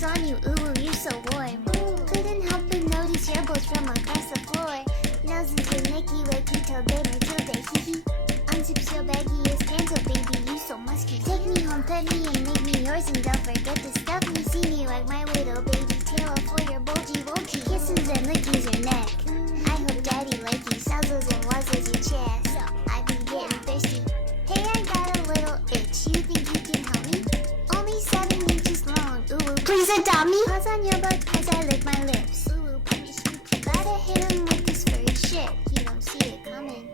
Paws on you, ooh, you're so warm. Couldn't help but notice your balls from across the floor. Noses your Mickey with Tito, baby, Matilda, hee hee. Unzips your baggiest pants, oh baby, you so musky. Take me home, pet me, and make me yours, and don't forget to stuff me. See me like my little baby tail for your bulgy wonky. Kisses and lickies your neck. I hope daddy like you, nuzzles and wuzzles your chest. I've been getting thirsty. Hey, I got a little itch. You think you can help me? Only 7 inches long. Ooh, please adopt me. Paws on your butt as I lick my lips. Ooh, punish me. Gotta hit him with this furry shit. You don't see it coming.